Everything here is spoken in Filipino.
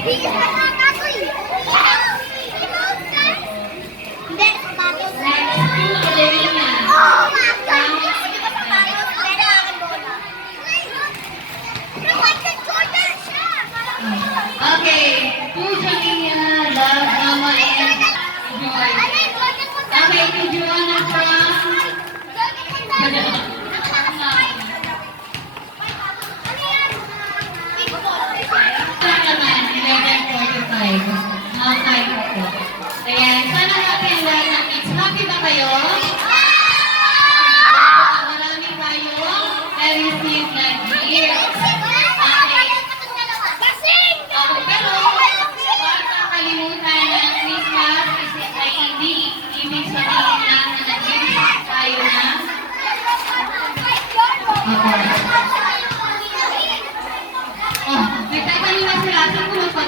Okay, who's looking love, mama, and joy? Okay, to Joanna from... Saan naman? 11:45. Mga time po. Ayan, sana happy ang lahat ng kids. Happy ba kayo? Marami kayong na-receive na gifts. Pero, huwag kakalimutan na Christmas ay hindi ibig sabihin lang na nag-gift tayo na. Okay. Oh, nagtatanong na sila sa